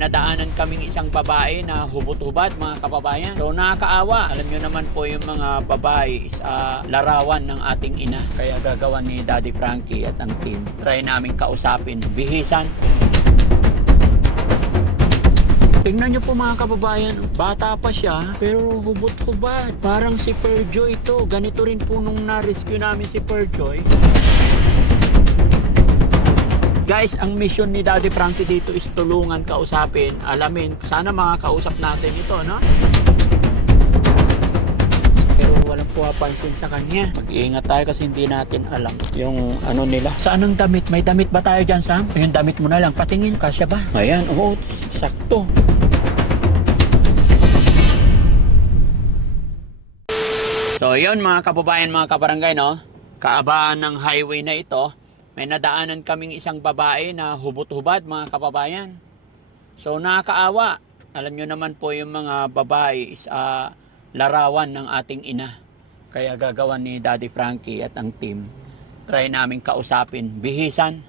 nadaanan kaming isang babae na hubot-hubad, mga kababayan. So nakakaawa. Alam nyo naman po yung mga babae is larawan ng ating ina. Kaya gagawa ni Daddy Frankie at ang team. Try namin kausapin. Bihisan. Tingnan nyo po mga kababayan, bata pa siya, pero hubot-hubad. Parang si Perjoy ito. Ganito rin po nung na-rescue namin si Perjoy. Guys, ang mission ni Daddy Frankie dito is tulungan, kausapin, alamin. Sana makakausap natin ito, no? Pero walang pumapansin sa kanya. Mag-iingat tayo kasi hindi natin alam yung ano nila. Saan ang damit? May damit ba tayo dyan, Sam? Yung damit mo na lang. Patingin, kasya ba? Ayan, oo, sakto. So yun mga kababayan, mga kabarangay, no? Kaabaan ng highway na ito, may nadaanan kaming isang babae na hubot-hubad, mga kababayan. So nakakaawa. Alam nyo naman po yung mga babae is larawan ng ating ina. Kaya gagawa ni Daddy Frankie at ang team. Try namin kausapin. Bihisan.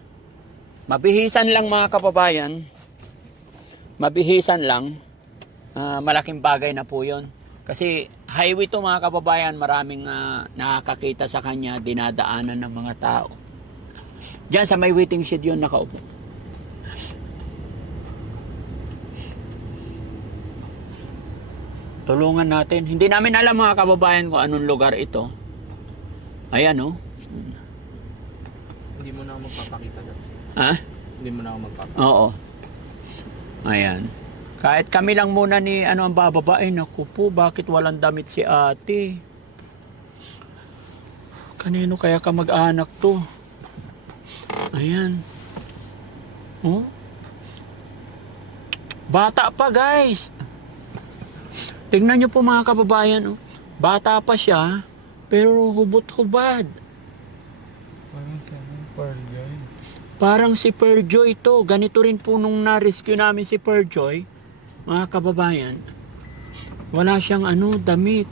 Mabihisan lang mga kababayan. Mabihisan lang. Malaking bagay na po yun. Kasi highway to mga kababayan, maraming nakakakita sa kanya, dinadaanan ng mga tao. Diyan sa may waiting shed yun nakaupo. Tulungan natin. Hindi namin alam mga kababayan kung anong lugar ito. Ayan oh. Hindi mo na ako magpapakita kasi. Ha? Hindi mo na ako magpapakita. Oo. Ayan. Kahit kami lang muna ni ang bababae, naku po, bakit walang damit si ate? Kanino kaya ka mag-anak to? Ayan. Oh? Bata pa guys. Tingnan nyo po mga kababayan, oh. Bata pa siya, pero hubot-hubad. Parang si Perjoy. Parang si Perjoy ito. Ganito rin po nung na-rescue namin si Perjoy. Mga kababayan, wala siyang damit.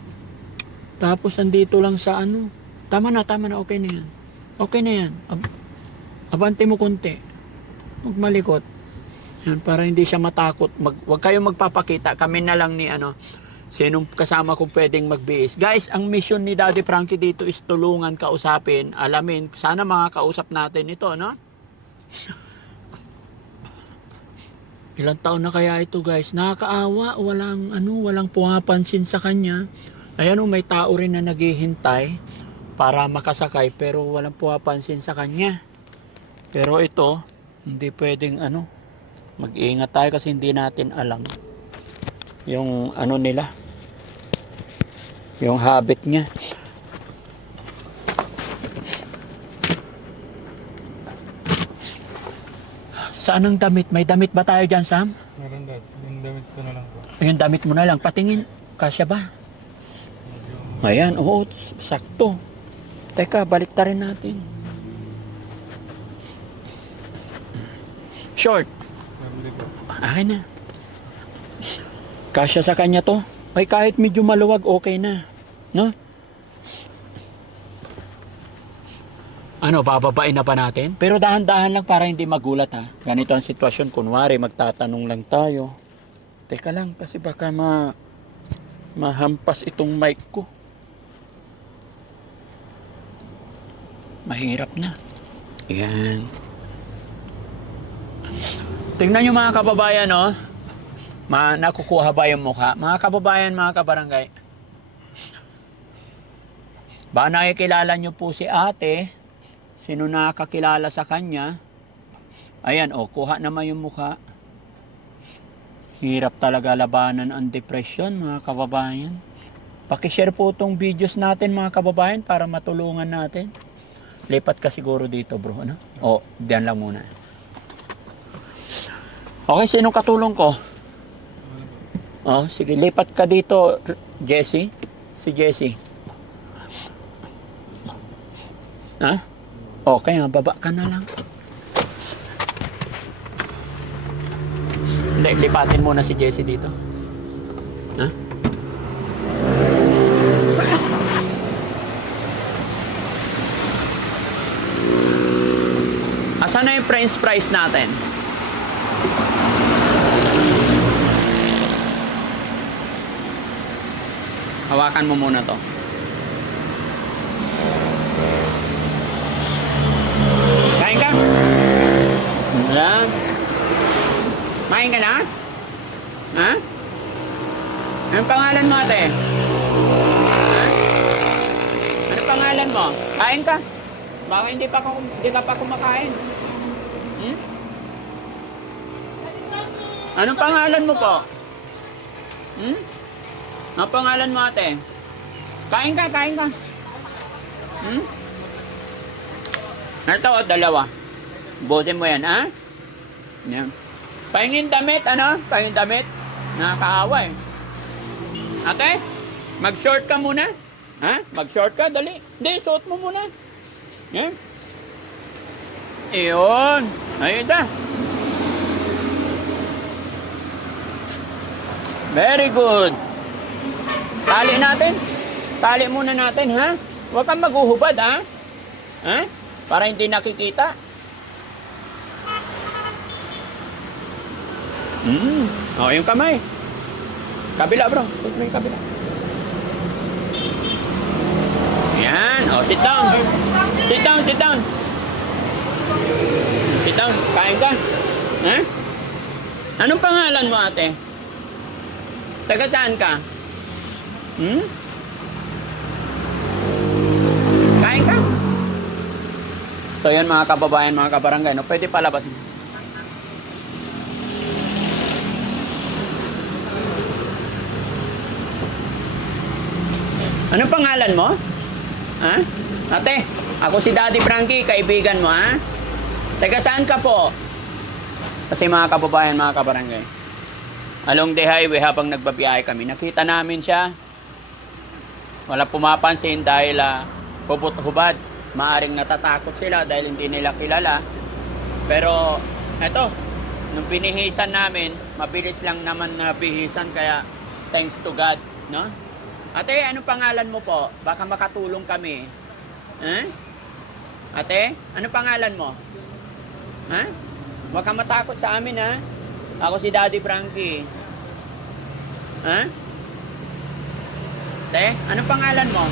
Tapos andito lang sa Tama na, okay na yan. Okay na yan. Abante mo konti. Huwag malikot. Yan, para hindi siya matakot. Huwag kayong magpapakita. Kami na lang ni sinong kasama kong pwedeng magbihis. Guys, ang mission ni Daddy Frankie dito is tulungan, kausapin, alamin. Sana makakausap natin ito, no? Ilang taon na kaya ito guys? Nakakaawa, walang pumapansin sa kanya. Ayan may tao rin na naghihintay para makasakay pero walang pumapansin sa kanya. Pero ito, hindi pwedeng mag-iingat tayo kasi hindi natin alam yung nila. Yung habit niya. Saan ang damit? May damit ba tayo dyan, Sam? Meron guys, yung damit ko na lang po. Yung damit mo na lang. Patingin, kasya ba? Ayan, oo, sakto. Teka, balik ta rin natin. Short. Nabili ko. Akin na. Kasya sa kanya to. Ay, kahit medyo maluwag, okay na. No? Bababain na pa natin? Pero dahan-dahan lang para hindi magulat ha. Ganito ang sitwasyon. Kunwari, magtatanong lang tayo. Teka lang, kasi baka mahampas itong mic ko. Mahirap na. Yan. Tingnan nyo mga kababayan, no? Nakukuha ba yung mukha? Mga kababayan, mga kabarangay. Ba nakikilala nyo po si ate? Sino nakakilala sa kanya? Ayan, kuha naman yung mukha. Hirap talaga labanan ang depression, mga kababayan. Pakishare po itong videos natin, mga kababayan, para matulungan natin. Lipat ka siguro dito, bro. Diyan lang muna. Okay, sinong katulong ko? Sige, lipat ka dito, Jessie. Si Jessie. Ha? Okay, baba ka na lang. Lipatin muna si Jessie dito. Ha? Asan na yung french fries natin? Hawakan mo muna to. Kain ka? Wala. Kain ka na? Ha? Anong pangalan mo, ate? Ha? Anong pangalan mo? Kain ka? Baka hindi ka pa kumakain. Hmm? Anong pangalan mo po? Hmm? Anong pangalan mo, ate? Kain ka, kain ka. Hmm? Ito, dalawa. Butin mo yan, ha? Yan. Pahingin damit, ano? Pahingin damit. Nakakaawa eh. Ate, mag-short ka muna. Ha? Mag-short ka, dali. Hindi, suot mo muna. Yan. Iyon. Ayun na. Very good. Tali natin. Tali muna natin, ha? Huwag kang maghuhubad, ha? Ha? Para hindi nakikita. O, yung kamay. Kabila, bro. Suot mo yung kabila. Yan. O, sit down. Sit down, sit down. Sit down. Kain ka. Ha? Anong pangalan mo, ate? Taga saan ka? Hmm? Kain ka? So, yan mga kababayan, mga kabarangay. No? Pwede palabas mo. Anong pangalan mo? Ha? Ate, ako si Daddy Frankie, kaibigan mo, ha? Taga saan ka po? Kasi mga kababayan, mga kabarangay, along the highway habang nagbabiyahe kami, nakita namin siya. Wala pumapansin dahil hubot-hubad. Maaring natatakot sila dahil hindi nila kilala. Pero, eto, nung binihisan namin, mabilis lang naman na bihisan, kaya thanks to God, no? Ate, anong pangalan mo po? Baka makatulong kami. Ha? Ate, anong pangalan mo? Ha? Huwag kang matakot sa amin, ha? Ako si Daddy Frankie. Ha? Ate, anong pangalan mo?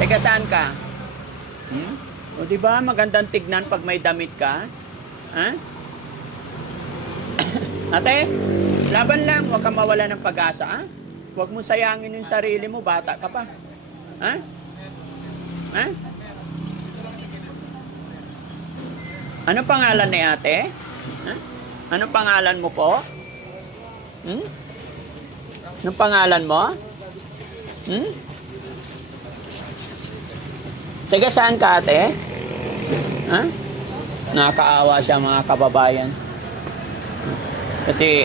Teka, saan ka? O, diba? Magandang tignan pag may damit ka. Ha? Ate, laban lang. Huwag kang mawala ng pag-asa, ha? Huwag mo sayangin yung sarili mo, bata ka pa. Ha? Ha? Anong pangalan ni ate? Ha? Anong pangalan mo po? Anong pangalan mo? Taga saan ka, ate? Ha? Nakakaawa siya, mga kababayan. Kasi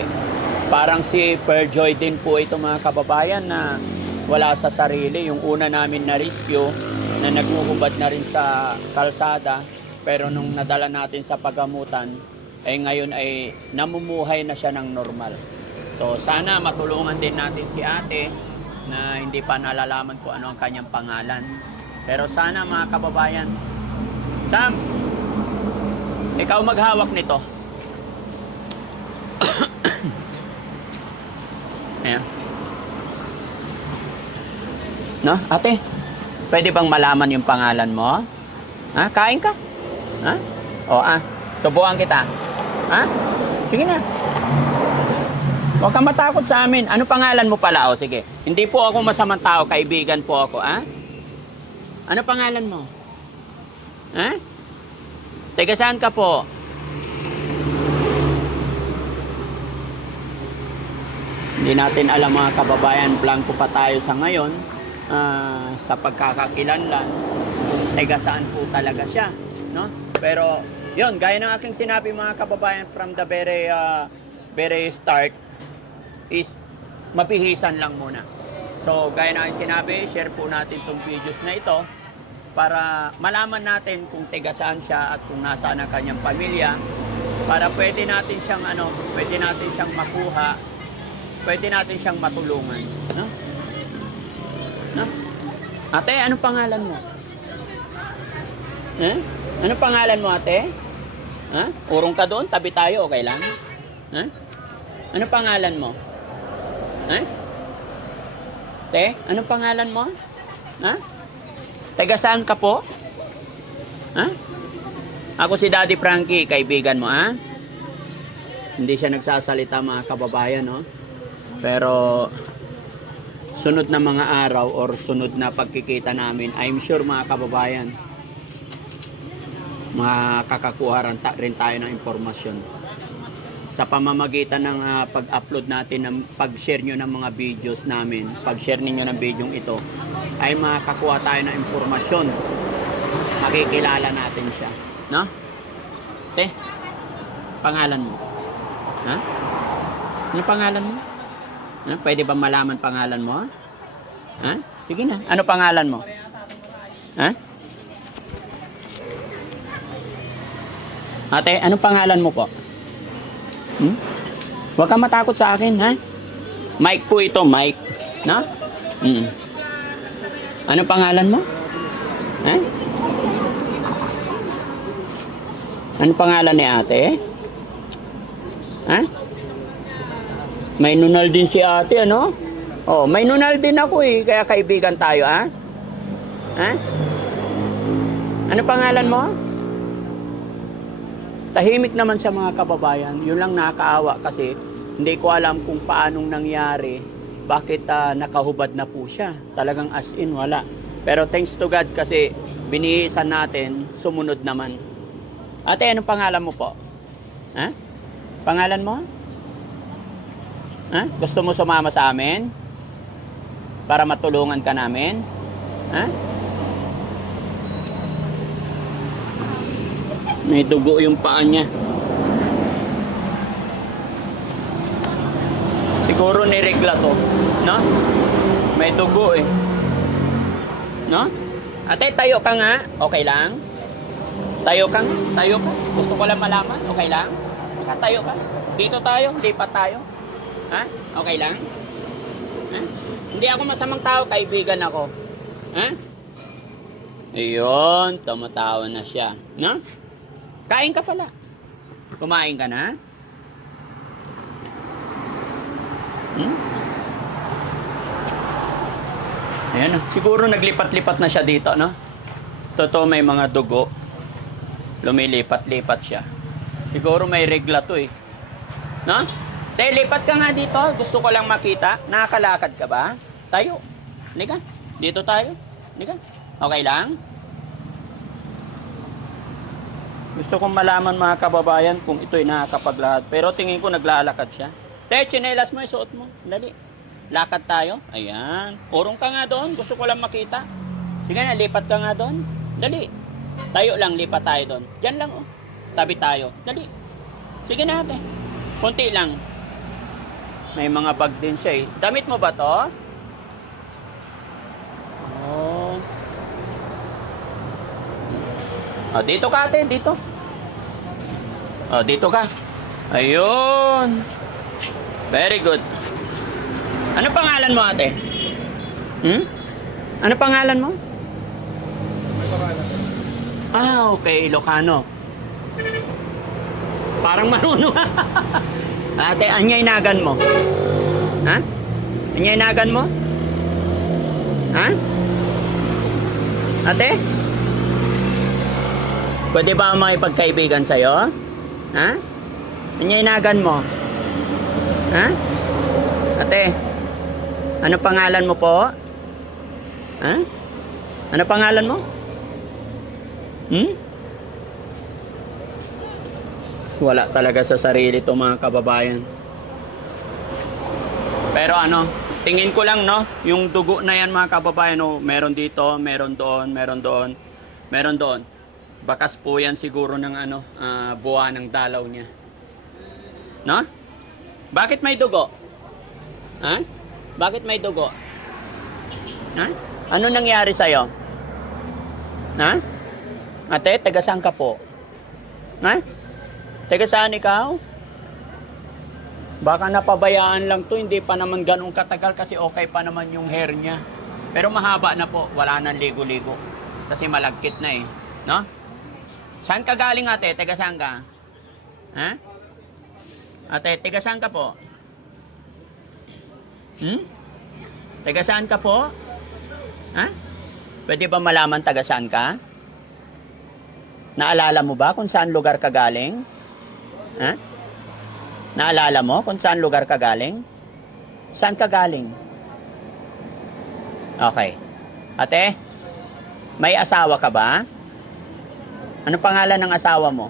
parang si Perjoy din po ito, mga kababayan, na wala sa sarili. Yung una namin na rescue, na naghuhubad na rin sa kalsada, pero nung nadala natin sa pagamutan, ngayon ay namumuhay na siya ng normal. So sana matulungan din natin si ate na hindi pa nalalaman kung ano ang kanyang pangalan. Pero sana, mga kababayan, Sam, ikaw maghawak nito. Ayan. No, ate, pwede bang malaman yung pangalan mo? Ha? Kain ka? Ha? O, subukan kita. Ha? Sige na. Huwag kang matakot sa amin. Ano pangalan mo pala? O, sige. Hindi po ako masamang tao, kaibigan po ako, ha? Ano pangalan mo? Ha? Teka, saan ka po? Hindi natin alam, mga kababayan, blanco pa tayo sa ngayon sa pagkakakilanlan kung tega saan po talaga siya, no? Pero yun, gaya ng aking sinabi, mga kababayan, from the very start is mabihisan lang muna. So gaya ng aking sinabi, share po natin tong videos na ito para malaman natin kung tega saan siya at kung nasaan ang kanyang pamilya, para pwede natin siyang pwede natin siyang makuha, pwede natin siyang matulungan, no? No? Ate, anong pangalan mo? Eh? Anong pangalan mo, ate? Ha? Urong ka doon, tabi tayo, okay lang? Ha? Anong pangalan mo? Ha? Te, anong pangalan mo? Ha? Taga saan ka po? Ha? Ako si Daddy Frankie, kaibigan mo, ha? Hindi siya nagsasalita, mga kababayan, no? Pero sunod na mga araw or sunod na pagkikita namin, I'm sure, mga kababayan, makakakuha rin tayo ng impormasyon sa pamamagitan ng pag-upload natin, ng pag-share nyo ng mga videos namin, pag-share ninyo ng video ito, ay makakakuha tayo ng impormasyon. Makikilala natin siya. No? Te, pangalan mo? Ha? Ano pangalan mo? Ha? Pwede ba malaman pangalan mo? Ha? Sige na. Ano pangalan mo? Ha? Ate, anong pangalan mo po? Huwag kang matakot sa akin, ha? Mike po ito, Mike. No? Anong pangalan mo? Ha? Anong pangalan ni ate? Ha? May nunal din si ate, ano? Oh, may nunal din ako eh, kaya kaibigan tayo, ha? Ha? Anong pangalan mo? Tahimik naman sa mga kababayan. Yun lang nakakaawa kasi hindi ko alam kung paanong nangyari. Bakit nakahubad na po siya. Talagang as in wala. Pero thanks to God kasi binihisan natin, sumunod naman. Ate, anong pangalan mo po? Ha? Pangalan mo? Ha? Gusto mo sumama sa amin? Para matulungan ka namin? Ha? May dugo yung paa niya. Siguro niregla to. No? May dugo eh. No? Ate, tayo ka nga. Okay lang? Tayo ka? Tayo ka? Gusto ko lang malaman. Okay lang? Tayo ka? Dito tayo? Lipat tayo? Ha? Okay lang? Ha? Hindi ako masamang tao. Kaibigan ako. Ha? Ayun. Tumatawa na siya. No? Kain ka pala. Kumain ka na? Ayan. Siguro naglipat-lipat na siya dito, no? Totoo, may mga dugo. Lumilipat-lipat siya. Siguro may regla to eh. No? Te, lipat ka nga dito. Gusto ko lang makita. Nakakalakad ka ba? Tayo. Halika. Dito tayo. Halika. Okay lang? Gusto kong malaman, mga kababayan, kung ito'y nakakapaglakad. Pero tingin ko naglalakad siya. Te, tsinelas mo, isuot mo. Dali. Lakad tayo. Ayan. Urong ka nga doon. Gusto ko lang makita. Sige na, lipat ka nga doon. Dali. Tayo lang, lipat tayo doon. Diyan lang, oh. Tabi tayo. Dali. Sige na, ate. Kunti lang. May mga bag din siya eh. Damit mo ba to? Oh. Oh, dito ka, ate. Dito. Oh, dito ka. Ayun. Very good. Ano pangalan mo, ate? Ano pangalan mo? Ah, okay. Ilocano. Parang marunong. Ate, anyaynagan mo? Ha? Anyaynagan mo? Ha? Ate? Pwede ba ako makipagkaibigan sa'yo? Ha? Anyaynagan mo? Ha? Ate? Ano pangalan mo po? Ha? Ano pangalan mo? Wala talaga sa sarili to, mga kababayan. Pero ano, tingin ko lang, no, yung dugo na yan, mga kababayan, no, meron dito, meron doon, meron doon, meron doon. Bakas po yan siguro ng ano, buwa ng dalaw niya. No? Bakit may dugo? Ha? Bakit may dugo? Ha? Ano nangyari sa'yo? Ha? Ate, taga saan ka po? Ha? Taga saan ikaw? Baka napabayaan lang to, hindi pa naman ganun katagal kasi okay pa naman yung hair niya. Pero mahaba na po, wala nang ligo-ligo. Kasi malagkit na eh. No? Saan ka galing, ate? Taga saan ka? Ha? Ate, taga saan ka po? Taga saan ka po? Ha? Pwede ba malaman taga saan ka? Naalala mo ba kung saan lugar ka galing? Ha? Naalala mo kung saan lugar ka galing? Saan ka galing? Okay. Ate, may asawa ka ba? Ano pangalan ng asawa mo?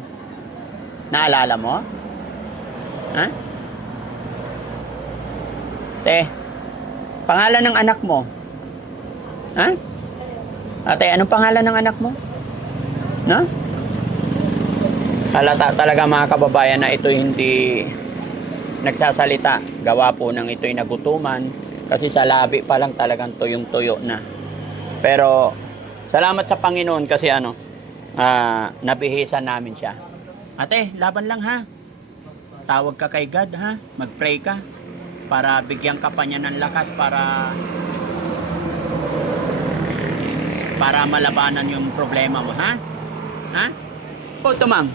Naalala mo? Ha? Ate, pangalan ng anak mo? Ha? Ate, anong pangalan ng anak mo? No? Halata talaga mga kababayan na ito hindi nagsasalita. Gawa po ng ito'y nagutuman kasi sa labi pa lang talagang tuyong-tuyo na. Pero salamat sa Panginoon kasi nabihisan namin siya. Ate, laban lang ha. Tawag ka kay God ha. Mag-pray ka para bigyan ka pa niya ng lakas para malabanan yung problema mo ha. Ha? Ito ma'am.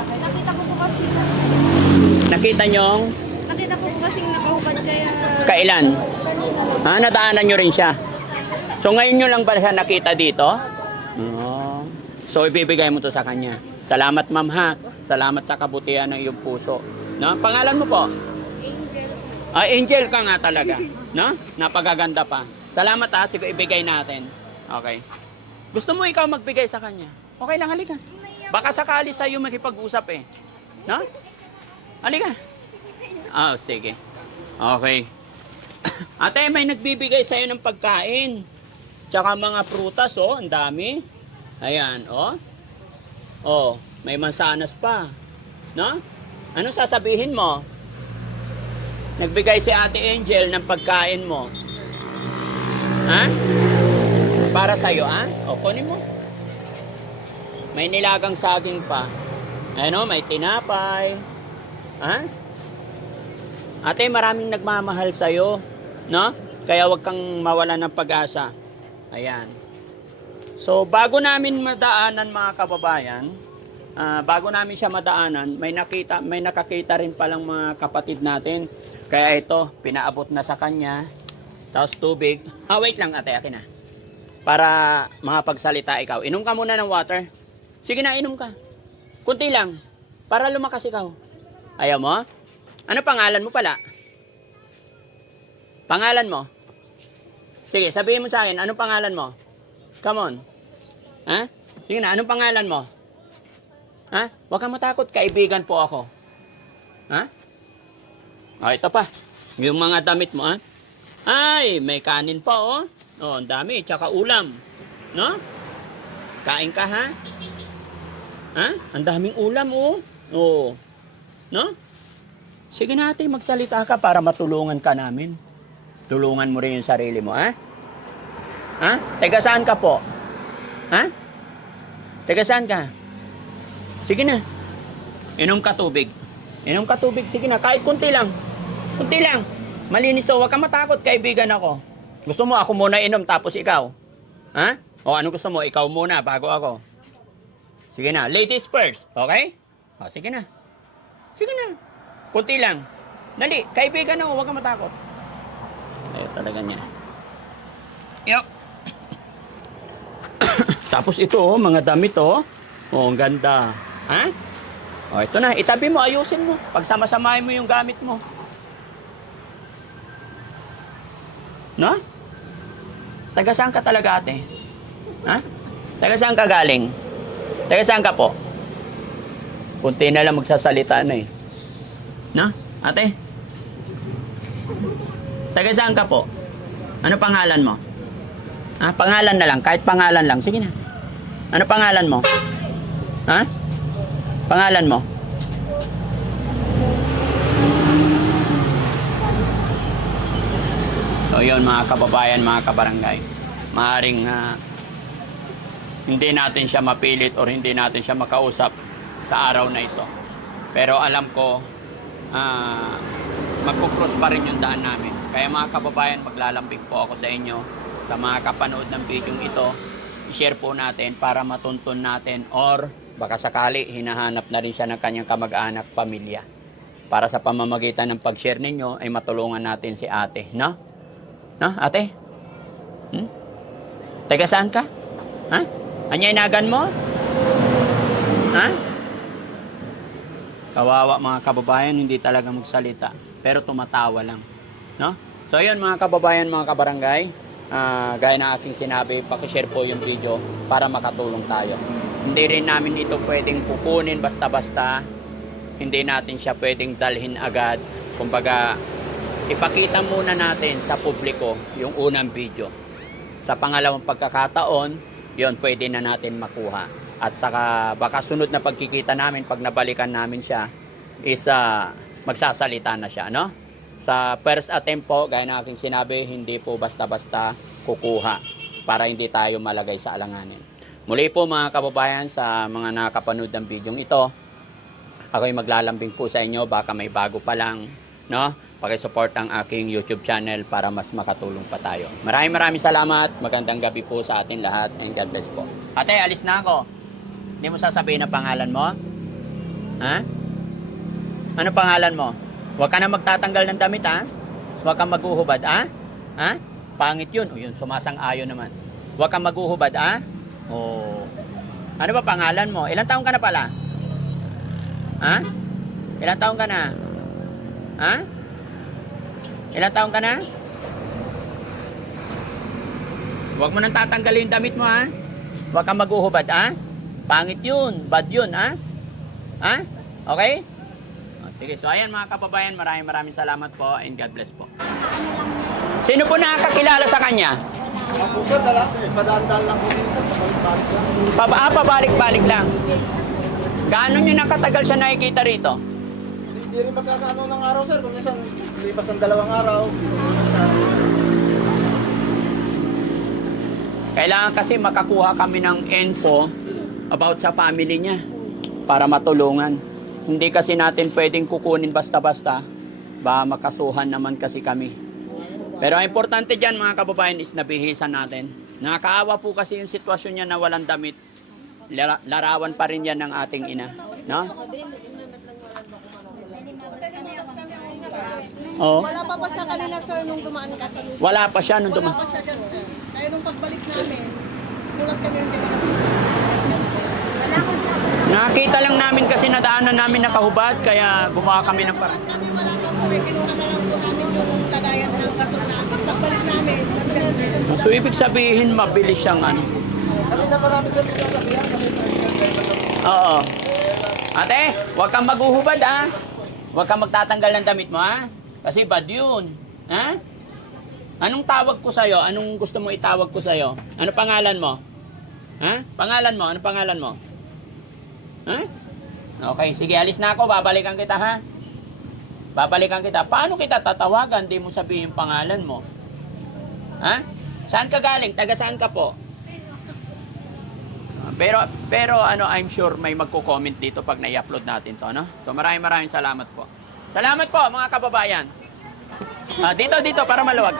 Nakita ko po kasi Nakita nyong nakita ko po kasi nakahubad kaya kailan? kanina. Ha? Nadaanan nyo rin siya. So ngayon nyo lang ba siya nakita dito? Oo. So ibibigay mo to sa kanya. Salamat ma'am ha. Salamat sa kabutihan ng iyong puso. No? Pangalan mo po? Angel. Angel ka nga talaga. No? Napagaganda pa. Salamat ha. Sige, ibigay natin. Okay. Gusto mo ikaw magbigay sa kanya? Okay lang, halika. Baka sakali sa'yo makipag-usap eh. No? Halika. Sige. Okay. Ate, may nagbibigay sa'yo ng pagkain. Tsaka mga prutas, ang dami. Ayan, may mansanas pa. No? Ano sasabihin mo? Nagbigay si Ate Angel ng pagkain mo. Ha? Para sa'yo, ha? Kunin mo. May nilagang saging pa. May tinapay. Ha? Ate, maraming nagmamahal sa'yo. No? Kaya wag kang mawala ng pag-asa. Ayan. So, bago namin madaanan mga kababayan, bago namin siya madaanan, may nakakita rin palang mga kapatid natin. Kaya ito, pinaabot na sa kanya. Tapos tubig. Wait lang ate, akin na. Para makapagsalita ikaw. Inom ka muna ng water. Sige na, inom ka. Kunti lang. Para lumakas ikaw. Ayaw mo? Ano pangalan mo pala? Pangalan mo? Sige, sabihin mo sa akin, anong pangalan mo? Come on. Ha? Sige na, anong pangalan mo? Ha? Huwag kang matakot, kaibigan po ako. Ha? Ito pa. Yung mga damit mo, ha? Ay, may kanin pa, ang dami, tsaka ulam. No? Kain ka, ha? Ha? Ang daming ulam, No? Sige natin, magsalita ka para matulungan ka namin. Tulungan mo rin yung sarili mo, ha? Ha? Teka, saan ka po? Ha? Teka, saan ka? Sige na. Inom ka tubig. Inom ka tubig. Sige na, kahit kunti lang. Kunti lang. Malinis to. Huwag kang matakot, kaibigan ako. Gusto mo ako muna inom tapos ikaw? Ha? O ano gusto mo? Ikaw muna bago ako. Sige na. Ladies first. Okay? Sige na. Sige na. Kunti lang. Dali. Kaibigan ako. Huwag kang matakot. Talaga niya. Yup. Tapos ito, mga damit, ang ganda. Ha? Ito na. Itabi mo. Ayusin mo. Pagsama-samahin mo yung gamit mo. No? Taga saan ka talaga, ate? Ha? Taga saan ka galing? Taga saan ka po? Kunti na lang magsasalita na eh. No? Ate? Taga saan ka po? Ano pangalan mo? Pangalan na lang. Kahit pangalan lang. Sige na. Ano pangalan mo? Ha? Pangalan mo? So yun mga kababayan, mga kabarangay. Maaring hindi natin siya mapilit or hindi natin siya makausap sa araw na ito. Pero alam ko, magpo-cross pa rin yung daan namin. Kaya mga kababayan, maglalambing po ako sa inyo, sa mga kapanood ng video ito, i-share po natin para matuntun natin or baka sakali hinahanap na rin siya ng kanyang kamag-anak, pamilya. Para sa pamamagitan ng pag-share ninyo ay matulungan natin si ate, no? No, ate? Taga saan ka? Ha? Anya inagan mo? Ha? Kawawa mga kababayan, hindi talaga magsalita. Pero tumatawa lang. No? So yun mga kababayan, mga kabarangay. Gaya na ating sinabi, pakishare po yung video para makatulong tayo. Hindi rin namin ito pwedeng kukunin basta-basta. Hindi natin siya pwedeng dalhin agad. Kumbaga, ipakita muna natin sa publiko yung unang video. Sa pangalawang pagkakataon, yun pwede na natin makuha. At saka baka sunod na pagkikita namin, pag nabalikan namin siya, is magsasalita na siya, no? Sa first attempt po, gaya na aking sinabi, hindi po basta-basta kukuha para hindi tayo malagay sa alanganin. Muli po mga kababayan, sa mga nakapanood ng video ito, ako'y maglalambing po sa inyo, baka may bago pa lang, no? Paki-support ang aking YouTube channel para mas makatulong pa tayo. Maraming salamat. Magandang gabi po sa atin lahat and God bless po. Ate, alis na ako. Hindi mo sasabihin ang pangalan mo? Ha? Ano pangalan mo? Huwag ka na magtatanggal ng damit, ha? Huwag kang maghuhubad, ha? Ha? Pangit yun. O yun, sumasang-ayon naman. Huwag kang maghuhubad, ha? O. Ano ba pangalan mo? Ilang taong ka na pala? Ha? Ilang taong ka na? Ha? Ilang taong ka na? Huwag mo nang tatanggalin yung damit mo, ha? Huwag kang maghuhubad, ha? Pangit yun. Bad yun, ha? Ha? Okay? O, sige. So, ayan mga kababayan. Maraming salamat po and God bless po. Sino po nakakilala sa kanya? Ako sir, padaan-daan lang po din sir, pabalik-balik lang. Pabalik-balik lang. Gaano nyo nakatagal siya nakikita rito? Hindi rin magkakaano ng araw sir, kung minsan lipas ang 2 araw, dito na siya. Kailangan kasi makakuha kami ng info about sa family niya para matulungan. Hindi kasi natin pwedeng kukunin basta-basta. Ba makasuhan naman kasi kami. Pero ang importante dyan mga kababayan is nabihisan natin. Nakakaawa po kasi yung sitwasyon niya na walang damit. Larawan pa rin yan ng ating ina. No? Oo. Wala pa siya kanina, sir, nung dumaan kasi. Wala pa siya nung Wala pa siya dyan, sir. Kaya nung pagbalik namin, mulat kami yung kanina. Nakita lang namin kasi nadaanan namin nakahubad kaya gumawa kami ng parang. Kami wala pa po eh. Kinuha na lang po namin yung lagayan ng kasot namin. Pagbalik namin, nag-send. So ibig sabihin mabilis siyang ano. Kanina pa namin sir, sabihan kasi Oo. Ate, huwag kang maghuhubad, ha? Huwag kang magtatanggal ng damit mo, ha? Kasi bad yun. Ha? Anong tawag ko sa'yo? Anong gusto mo itawag ko sa'yo? Ano pangalan mo? Ha? Pangalan mo? Ano pangalan mo? Ha? Okay, sige, alis na ako. Babalikan kita, ha? Babalikan kita. Paano kita tatawagan? Di mo sabihin yung pangalan mo. Ha? Saan ka galing? Taga saan ka po? Pero ano, I'm sure may magko-comment dito pag na-upload natin to, no? So maraming salamat po. Salamat po mga kababayan. Dito para maluwag.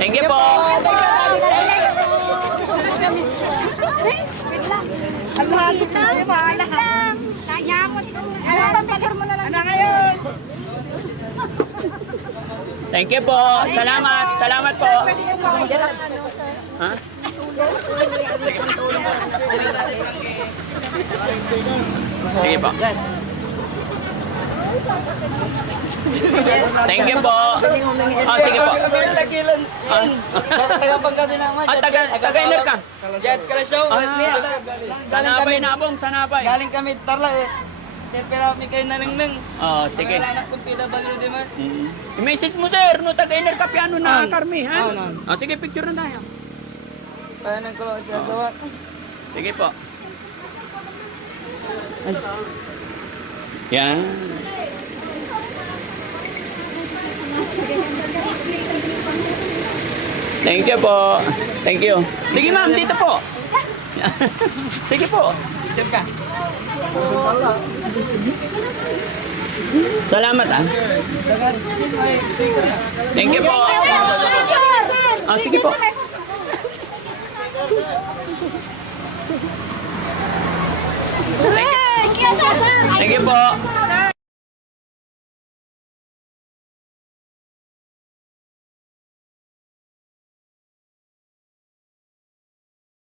Thank you po. Allah, picture mo, lahat. Kaya mo. Ano, picture mo na lang. Ano ngayon? Thank you po. Salamat. Salamat po. Ha? Sige po. Thank you po. Oh, sige po. Taga-iler ka? Jet Kalasyaw. Sanabay na abong, sanabay. Galing kami Tarlac eh. Pero may kayo nalangnang. Oh, sige. Wala na kung PWD man. I-message mo sir, no taga-iler ka piano na Carmi, ha? Oo. Oh, sige, picture na tayo. Kaya nang kulo siya gawa. Sige po. Yan. Thank you po. Thank you. Sige ma'am, dito po. Sige po. Diyan ka. Salamat ah. Thank you po. Ah, sige po. Thank you po.